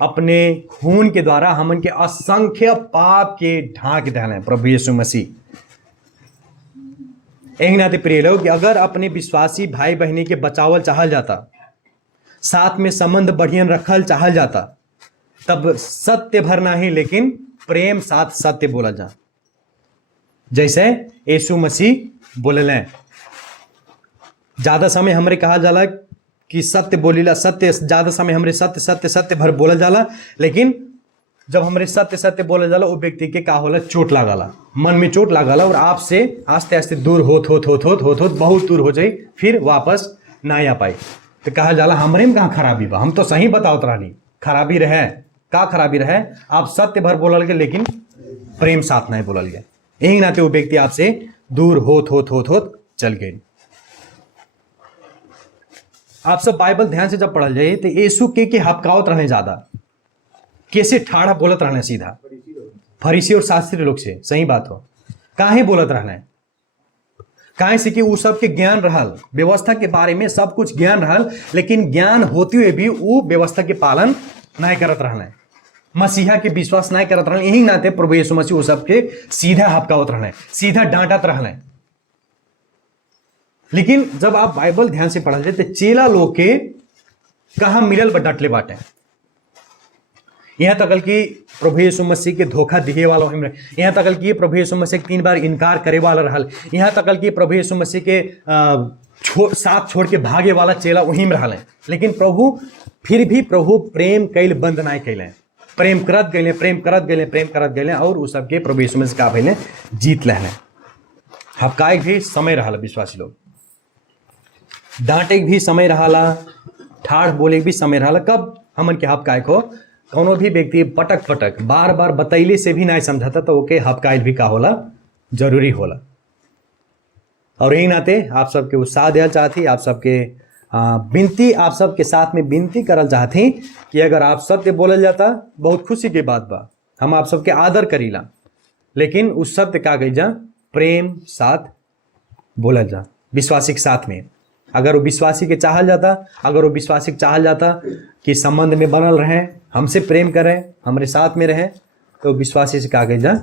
अपने खून के द्वारा हमन के असंख्य पाप के ढांक देना है प्रभु यीशु मसीह। एक नाते प्रिय लोग, अगर अपने विश्वासी भाई बहनी के बचावल चाहल जाता, साथ में संबंध बढ़िया रखल चाहल जाता, तब सत्य भरना ही, लेकिन प्रेम साथ सत्य बोला जा। जैसे यीशु मसीह बोले, ज्यादा समय हमरे कहा जाला कि सत्य बोलीला, सत्य ज्यादा समय हमरे सत्य सत्य सत्य भर बोला जाला, लेकिन जब हमरे सत्य सत्य बोला जाला वो व्यक्ति के का होला, चोट लागला, मन में चोट लागला, और आपसे आस्ते आस्ते दूर होत बहुत दूर हो जाए, फिर वापस ना आ पाए। तो कहा जाला हमरे में कहाँ खराबी बा, हम तो सही बतावत रहनी, खराबी रहे का खराबी रहे, आप सत्य भर बोलल गए लेकिन प्रेम साथ नहीं बोलल गए, यही नाते वो व्यक्ति आपसे दूर होत चल गए। आप सब बाइबल ध्यान से जब पढ़ल जाए तो यीशु के हपकावत रहने ज्यादा, कैसे ठाड़ा बोलत रहना सीधा, फरीसी और शास्त्री लोग से, सही बात हो, काहे बोलत रहना है, काहे से कि वो सबके ज्ञान रहल, व्यवस्था के बारे में सब कुछ ज्ञान रहल, लेकिन ज्ञान होते हुए भी वो व्यवस्था के पालन नहीं करत रहना है। मसीहा के विश्वास नहीं करत रहने, यही नाते प्रभु यीशु मसीह वो सबके सीधा हपकावत रहने, सीधा डांटत रहने। लेकिन जब आप बाइबल ध्यान से पढ़ल जाए तो चेला लोग के कहाँ मिलल डटले बाटे। यहाँ तक कि प्रभु यीशु मसीह के धोखा दिए वाला वहीं रहे, यहाँ तक कि प्रभु यीशु मसीह के 3 बार इनकार करे वाला रहल, यहाँ तक कि प्रभु यीशु मसीह के साथ छोड़ के भागे वाला चेला वहीं में रहल। लेकिन प्रभु फिर भी प्रभु प्रेम कैल बंद नहीं कैले, प्रेम करत गए, प्रेम करत गए, प्रेम करत गए, और उस सबके प्रभु यीशु मसीह का भैले जीत लेने। हपकाए भी समय रहा विश्वासी लोग, डांटे भी समय रहा, ठाड़ बोले भी समय रहा। कब हमन के हपकाए को कोनो भी व्यक्ति पटक पटक बार बार बतैले से भी नहीं समझाता तो ओके हपकाए भी का होला जरूरी होला। और यही नाते आप सबके उत्साह दिया चाहती, आप सबके विनती, आप सबके साथ में विनती करल चाहती कि अगर आप सत्य बोलल जाता बहुत खुशी की बात बा, हम आप सबके आदर करीला, लेकिन उस सत्य का गई जा प्रेम साथ बोलल जा विश्वासी के साथ में। अगर वो विश्वासी के चाहल जाता, अगर वो विश्वासी के चाहल जाता कि संबंध में बनल रहें, हमसे प्रेम करें, हमारे साथ में रहें, तो विश्वासी से कहा गई जा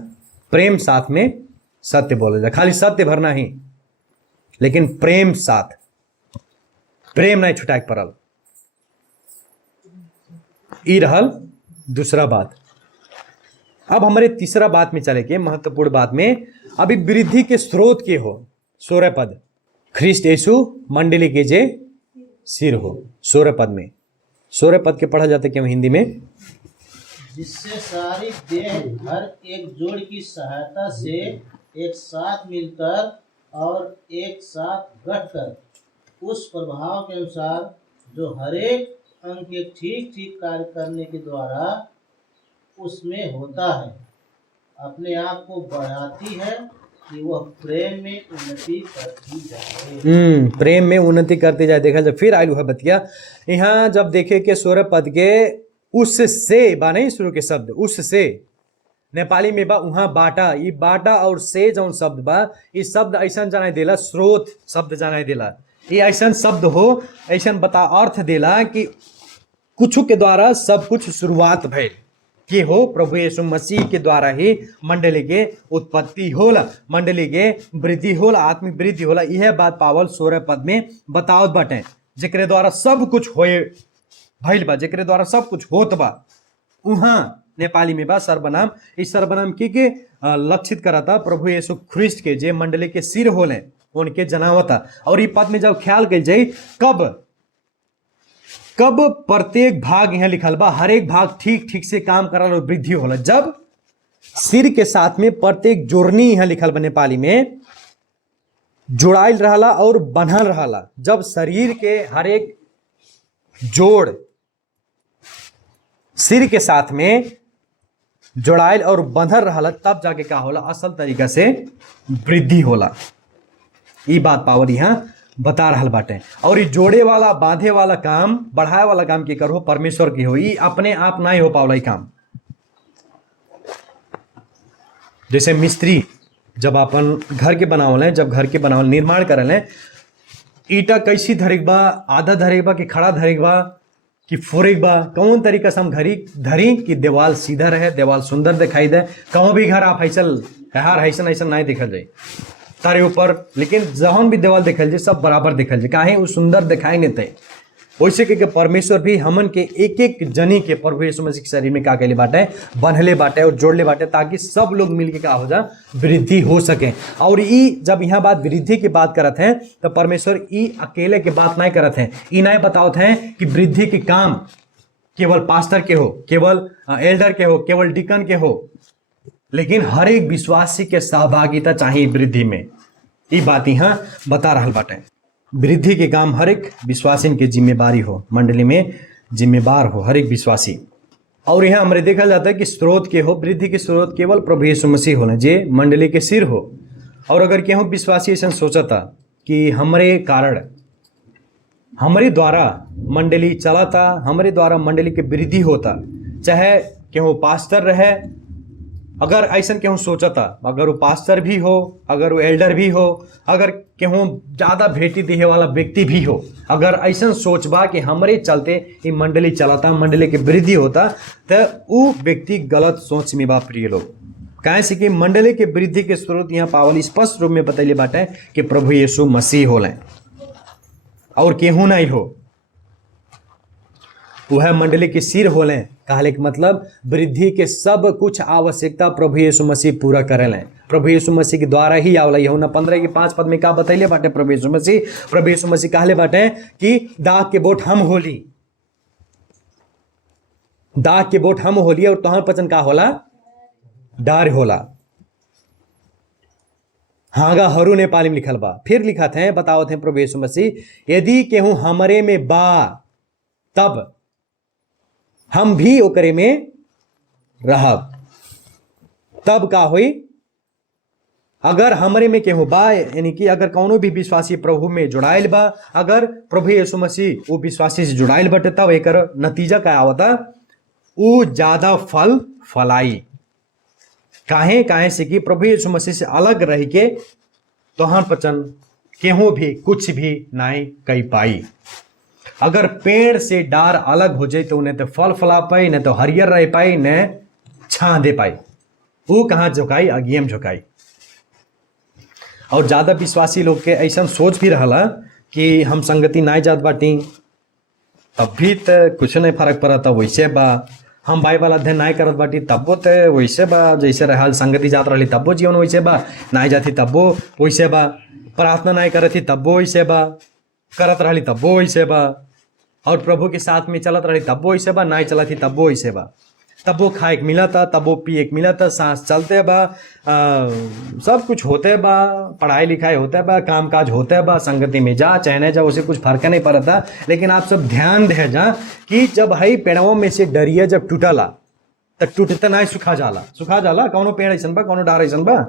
प्रेम साथ में सत्य बोला जा। खाली सत्य भरना ही, लेकिन प्रेम साथ, प्रेम नहीं छुटाए पड़ल। ई रहल दूसरा बात। अब हमारे तीसरा बात में चले के महत्वपूर्ण बात में, अभी वृद्धि के स्रोत के हो 16 पद, ख्रिस्ट यीशु मंडली के जे सिर हो। 16 पद में, 16 पद के पढ़ा जाता क्यों हिंदी में, जिससे सारी देह हर एक जोड़ की सहायता से एक साथ मिलकर और एक साथ गठकर उस प्रभाव के अनुसार जो हरेक अंग के ठीक ठीक कार्य करने के द्वारा उसमें होता है, अपने आप को बढ़ाती है कि वह प्रेम में उन्नति करती जाए। प्रेम में उन्नति करते जाए। देखा जब फिर आयु है बतिया यहाँ, जब देखे के 16 पद के उससे बा नहीं शुरू के शब्द, उससे नेपाली में बा उहाँ बाटा, ये बाटा और से जौन शब्द बा, ये शब्द ऐसा जाना देला, स्रोत शब्द जाना देला, ये ऐसा शब्द हो, ऐसा बता अर्थ देला कि कुछ के द्वारा सब कुछ शुरुआत भइल कि हो प्रभु यीशु मसीह के द्वारा ही मंडली के उत्पत्ति होला, मंडली के वृद्धि होला, आत्मिक वृद्धि होला। यह बात पावल 16 पद में बतावत बाटे, जेकरे द्वारा सब कुछ होए भइल बा, जेकरे द्वारा सब कुछ होत बा। उहाँ नेपाली में बा सर्वनाम, इस सर्वनाम के लक्षित कराता प्रभु यीशु ख्रिस्ट के जे मंडली के सिर होले उनके जनावता। और ये पद में जब ख्याल कल जाए कब प्रत्येक भाग यहाँ लिखल बा, हर एक भाग ठीक ठीक से काम करल और वृद्धि होला। जब सिर के साथ में प्रत्येक जोड़नी यहाँ लिखल बा नेपाली में जोड़ाइल रहला और बन्हल रहला, जब शरीर के हर एक जोड़ सिर के साथ में जोड़ाइल और बंधल रहला, तब जाके का होला असल तरीका से वृद्धि होला। ये बात पावर यहाँ बता रहल बाटे। और ये जोड़े वाला, बांधे वाला काम, बढ़ाए वाला काम की करो परमेश्वर की हो, ये अपने आप नहीं हो पावला। काम जैसे मिस्त्री जब अपन घर के बनावल है, जब घर के बनावल निर्माण करल है, ईटा कैसी धरेक बा, आधा धरेक बा कि खड़ा धरेक बा कि फोरेक बा, कौन तरीका से हम घरी धरी कि दीवाल सीधा रहे, दीवाल सुंदर दिखाई दे। कहूँ भी घर आप ऐसा नहीं देखल जाए तारे ऊपर, लेकिन जहाँ भी दीवाल देखल जाए सब बराबर देखल जाए, काहे वो सुंदर दिखाई नहीं थे। वैसे के परमेश्वर भी हमन के एक एक जनी के प्रभु यीशु मसीह के शरीर में का कहले बाटे, बंधले बाटे और जोड़ले बाटे, ताकि सब लोग मिलके का हो जा वृद्धि हो सके। और ई जब यहाँ बात वृद्धि की बात करत हैं तो परमेश्वर ई अकेले के बात नहीं करत हैं, ई नहीं बतावत हैं कि वृद्धि के काम केवल पास्टर के हो, केवल एल्डर के हो, केवल डिकन के हो, लेकिन हर एक विश्वासी के सहभागिता चाहिए वृद्धि में। ये बात यहाँ बता रहा बाटे। वृद्धि के काम हर एक विश्वासी के जिम्मेवारी हो, मंडली में जिम्मेवार हो हर एक विश्वासी। और यहाँ हमारे देखा जाता है कि स्रोत के हो, वृद्धि के स्रोत केवल प्रभु यीशु मसीह होना जे मंडली के सिर हो। और अगर केहू विश्वासी ऐसा सोचता कि हमारे कारण, हमारे द्वारा मंडली चलाता, हमारे द्वारा मंडली के वृद्धि होता, चाहे केहू पास्टर रहे, अगर ऐसा केहू सोचता, अगर वो पास्टर भी हो, अगर वो एल्डर भी हो, अगर केहू ज़्यादा भेटी देहे वाला व्यक्ति भी हो, अगर ऐसा सोचबा कि हमरे चलते ये मंडली चलाता, मंडली के वृद्धि होता, तो वो व्यक्ति गलत सोच में बा प्रिय लोग। काहे से कि मंडली के वृद्धि के स्रोत यहाँ पावल स्पष्ट रूप में बतैले बाटे कि प्रभु यीशु मसीह होलें और केहू नहीं हो। वह मंडली के सिर होलें, कहले के मतलब वृद्धि के सब कुछ आवश्यकता प्रभु यीशु मसीह पूरा करेलें। प्रभु यीशु मसीह के द्वारा ही आवला। यूहन्ना 15 के 5 पद में का बतैले बाटे प्रभु यीशु मसीह कहले बाटे कि दाग के बोट हम होली, दाग के बोट हम होली और तोहर पचन का होला, डार होला। हागा हरू नेपाली में लिखल बा। फिर लिखत हैं, बतावत हैं प्रभु यीशु मसीह, यदि केहू हमरे में बा तब हम भी ओकरे में रहब। तब का होई? अगर हमरे में केहू बा, यानी कि अगर कौनो भी विश्वासी प्रभु में जुड़ाइल बा, अगर प्रभु यीशु मसीह वो विश्वासी से जुड़ाइल बटे, तब एकर नतीजा क्या आवता? वो ज्यादा फल फलाई। काहे से कि प्रभु यीशु मसीह से अलग रह के तोहर पचन केहू भी कुछ भी नहीं कही पाई। अगर पेड़ से डार अलग हो जाए तो उन्हें तो फल फला पाई, न तो हरियर रह पाई, न छा दे पाई। वो कहाँ झुकाई? अगियम झुकाई। और ज्यादा विश्वासी लोग के ऐसा सोच भी रहा कि हम संगति नहीं जात बाटी, तब भी तो कुछ नहीं फर्क पड़ता, वैसे बा। हम बाइबल अध्ययन नहीं करत बाटी, तब्बो तो वैसे बा। जैसे रहल संगति जात रही तब्बो जीवन वैसे बा, नहीं जाती तब्बो वैसे बा। प्रार्थना नहीं करती तब्बो वैसे बा, करत रही तब्बो वैसे बा। और प्रभु के साथ में चलत रही तब्बो वैसे बा, नहीं चलती तब्बो वैसे बा। तब्बो खाए के मिला था, तब्बो पिए के मिला था, सांस चलते बा, सब कुछ होते बा, पढ़ाई लिखाई होता बा, काम काज होता बा, संगति में जा चाहे नहीं जा, उसे कुछ फर्क नहीं पड़ता। लेकिन आप सब ध्यान दे जा कि जब हई पेड़ों में से डरिया जब टूटला तो टूटते नहीं सुखा जाला। कौनो पेड़ ऐसा बा, कौनो डार ऐसा बा,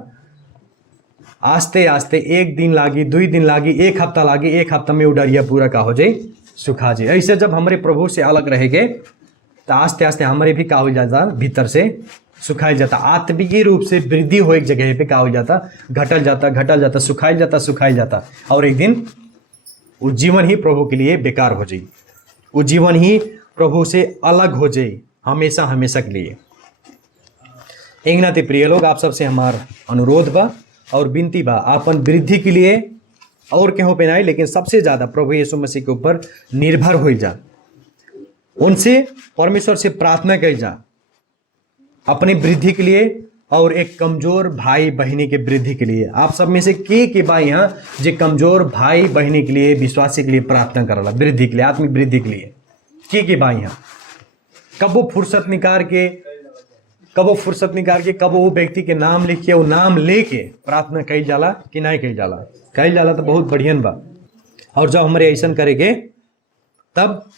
आस्ते आस्ते एक दिन लागी, 2 दिन लागी, 1 हफ्ता लागी, 1 हफ्ता में वो डरिया पूरा का हो जाए, सुखा जाए। ऐसे जब हमारे प्रभु से अलग रहेंगे तो आस्ते आस्ते हमारे भी का हो जाता, भीतर से सुखाई जाता। आत्मिक रूप से वृद्धि हो एक जगह पे का हो जाता, घटल जाता, सुखाई जाता। और एक दिन वो जीवन ही प्रभु के लिए बेकार हो जाए, वो जीवन ही प्रभु से अलग हो जाए हमेशा के लिए। एक नाते प्रिय लोग, आप सबसे हमार अनुरोध बा और विनती बा, आपन वृद्धि के लिए और केहू पे नहीं, लेकिन सबसे ज्यादा प्रभु यीशु मसीह के ऊपर निर्भर हो जा, उनसे परमेश्वर से प्रार्थना कर जा अपनी वृद्धि के लिए और एक कमजोर भाई बहनी के वृद्धि के लिए। आप सब में से के बा यहाँ जो कमजोर भाई बहनी के लिए, विश्वासी के लिए प्रार्थना करला, वृद्धि के लिए, आत्मिक वृद्धि के लिए के बा यहाँ? कबो फुर्सत निकाल के, कबो वो व्यक्ति के नाम लिख के, वो नाम लेके प्रार्थना कही जाला कि नहीं कही जाला? कही जाला तो बहुत बढ़ियन बा। और जब हमारे ऐसा करेंगे तब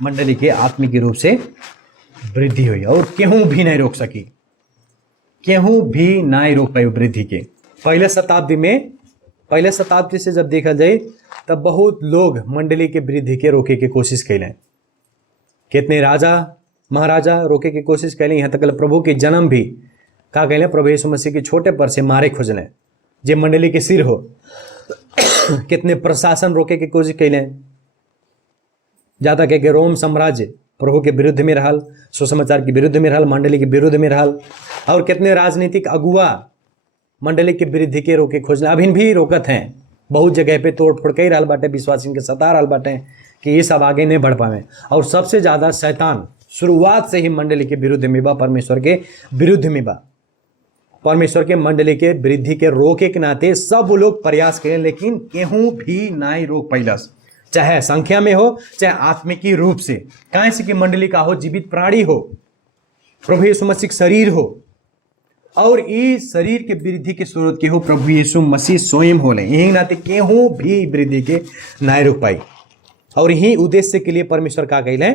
मंडली के आत्मिक रूप से वृद्धि हुई और केहू भी नहीं रोक सकी, केहू भी नहीं रोक पाई वृद्धि के। पहले शताब्दी से जब देखा जाए तब बहुत लोग मंडली के वृद्धि के रोके के कोशिश कैलें। कितने राजा महाराजा रोके के कोशिश कैलें, यहाँ तक प्रभु के जन्म भी का कैलें, प्रभु यीशु मसीह के छोटे पर से मारे खोजलें जे मंडली के सिर हो। कितने प्रशासन रोके के कोशिश कैलें, ज्यादा कह के रोम साम्राज्य प्रभु के विरुद्ध में रहल, सुसमाचार के विरुद्ध में रहल, मंडली के विरुद्ध में रहल। और कितने राजनीतिक अगुआ मंडली के वृद्धि के रोके खोजले, अभी भी रोकत हैं। बहुत जगह पे तोड़ फोड़ कई रहल बाटे, विश्वासी के सता रहल बाटे कि ये सब आगे नहीं बढ़ पावे। और सबसे ज्यादा शैतान शुरुआत से ही मंडली के विरुद्ध में बा, परमेश्वर के विरुद्ध में बा। परमेश्वर के मंडली के वृद्धि के रोके के नाते सब लोग प्रयास करें, लेकिन केहू भी नहीं रोक पैलस, चाहे संख्या में हो चाहे आत्मिकी रूप से। काहे से कि मंडली का हो जीवित प्राणी हो, प्रभु यीशु मसीह शरीर हो, और इस शरीर के वृद्धि के स्रोत के हो प्रभु यीशु मसीह स्वयं होले। यही नाते केहू भी वृद्धि के नहीं रोक पाई। और यही उद्देश्य के लिए परमेश्वर का कहले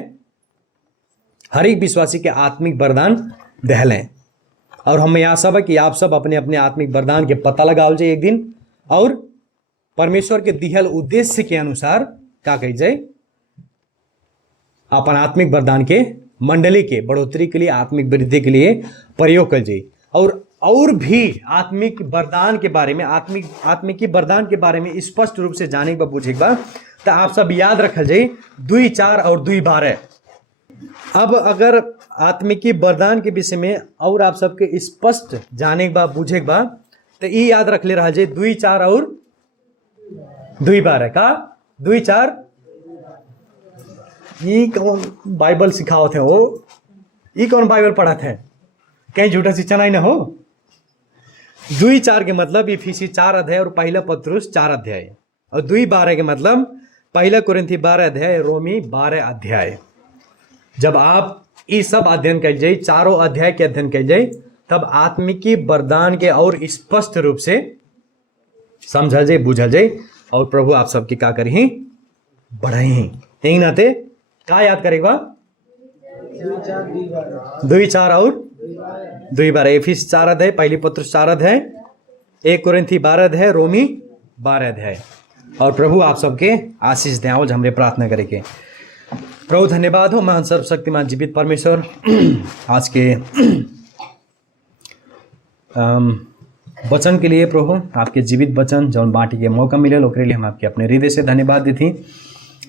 हर एक विश्वासी के आत्मिक वरदान दहलें। और हमें आशा है कि आप सब अपने अपने आत्मिक वरदान के पता लगाओ जाए एक दिन, और परमेश्वर के दिहल उद्देश्य के अनुसार का कही जाए, अपन आत्मिक वरदान के मंडली के बढ़ोतरी के लिए, आत्मिक वृद्धि के लिए प्रयोग कर जाए। और भी आत्मिक वरदान के बारे में, आत्मिकी वरदान के बारे में स्पष्ट रूप से जाने के बाद बुझे के बाद, तो आप सब याद रखल जाई 2:4 और 2:12। अब अगर आत्मिकी वरदान के विषय में और आप सबके स्पष्ट जाने के बाद बुझे के बाद, तो ये याद रख ले रहा जाए 2:4 और 2:12 का 2:4। ये कौन बाइबल सिखावत है? वो ये कौन बाइबल पढ़ाते हैं? कहीं झूठा शिक्षा नहीं ना हो। 2:4 के मतलब इफिसी 4 अध्याय और पहला पत्रुस 4 अध्याय, और 2:12 के मतलब पहला कुरिन्थी 12 अध्याय, रोमी 12 अध्याय। जब आप ये सब अध्ययन कर जाए, चारों अध्याय के अध्ययन कर जाए, तब आत्मिकी वरदान के और स्पष्ट रूप से समझल जाए, बुझल जाए, और प्रभु आप सबके का करी बढ़ाई। यही नाते का याद करेगा 2:4 और 2:12, एफिस 4 अध्याय, पहली पत्रुस 4 अध्याय, 1 कुरिन्थी 12 अध्याय, रोमी 12 अध्याय। और प्रभु आप सबके आशीष दें। आज हमरे प्रार्थना करेंगे। प्रभु धन्यवाद हो महान सर्वशक्तिमान जीवित परमेश्वर, आज के वचन के लिए प्रभु, आपके जीवित वचन जौन बाँटी के मौका मिले ओकरे लिए हम आपके अपने हृदय से धन्यवाद देती।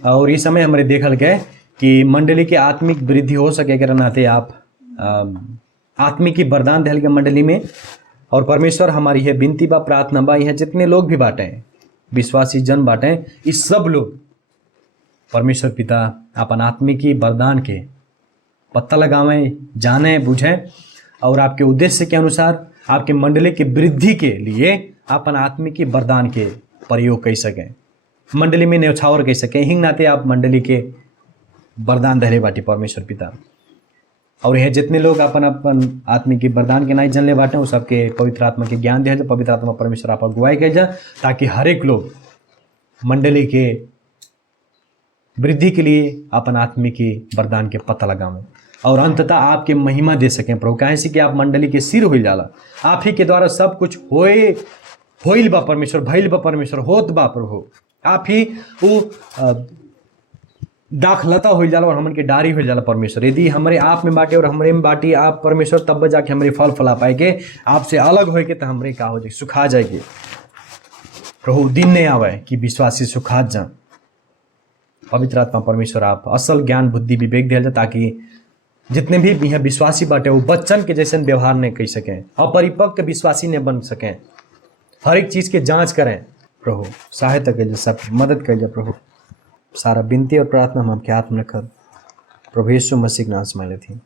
और इस समय हमारे देखल गए कि मंडली के आत्मिक वृद्धि हो सके के नाते आप आत्मिकी वरदान दिल के मंडली में। और परमेश्वर हमारी यह विनती बा, प्रार्थना बा, यह जितने लोग भी बाँटे, विश्वासी जन बाँटे, इस सब लोग परमेश्वर पिता अपन आत्मिकी वरदान के पता लगावें, जाने, बुझें, और आपके उद्देश्य के अनुसार आपके मंडली की वृद्धि के लिए अपन आत्मिकी वरदान के प्रयोग कर सकें, मंडली में न्यौछावर कर सकें। हिंग नाते आप मंडली के वरदान दहले बाटी परमेश्वर पिता। और यह जितने लोग अपन आत्मिकी वरदान के नहीं जनले बाटे, वो सबके पवित्र आत्मा के ज्ञान दिया जाए, पवित्र आत्मा परमेश्वर आप अगुवाई कर जाए, ताकि हर एक लोग मंडली के वृद्धि के लिए अपन आत्मिकी वरदान के पता लगावें और अंततः आपके महिमा दे सकें प्रभु। काहे से कि आप मंडली के सिर हो जाला, आप ही के द्वारा सब कुछ होइल बा परमेश्वर, भइल बा परमेश्वर, होत बा प्रभु। आप ही वो दाखलता हो जाला और हमन के डारी हो जाला परमेश्वर। यदि हमारे आप में बाटे और हमारे में बाटी आप परमेश्वर, तब जाके हमारे फल फला पाए के, आपसे अलग होए के तो हमारे का हो जाए, सुखा जाएगी प्रभु। दिन नहीं आवे कि विश्वासी सुखा जा। पवित्र आत्मा परमेश्वर आप असल ज्ञान बुद्धि विवेक दिया जाए, ताकि जितने भी यहाँ विश्वासी बाटे वो बच्चन के जैसे व्यवहार नहीं कर सकें, अपरिपक्व विश्वासी नहीं बन सकें, हर एक चीज़ के जांच करें प्रभु। सहायता कर जाए, सब मदद कर जाए प्रभु। सारा विनती और प्रार्थना हम आपके हाथ में रखकर प्रभु यीशु मसीह के नाम से मांगे थी,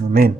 आमीन।